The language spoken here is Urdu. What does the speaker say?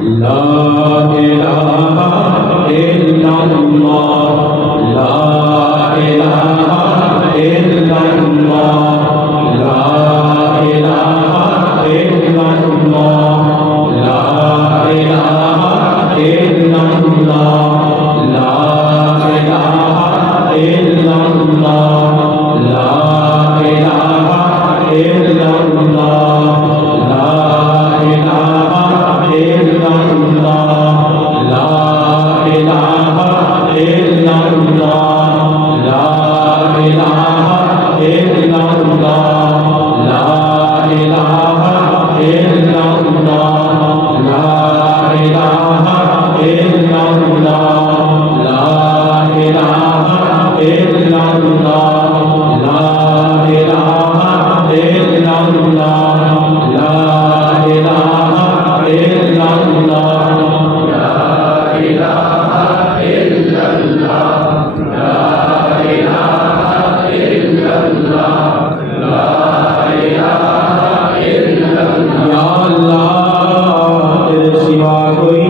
لا الہ الا اللہ لا الہ الا اللہ لا الہ الا اللہ لا الہ الا اللہ لا الہ الا اللہ لا الہ الا اللہ لا الہ الا اللہ لا الہ الا اللہ لا الہ الا اللہ لا الہ الا اللہ لا الہ الا اللہ لا الہ الا اللہ لا الہ الا اللہ لا الہ الا اللہ لا الہ الا اللہ لا الہ الا اللہ لا الہ الا اللہ یا اللہ تیرے سوا کوئی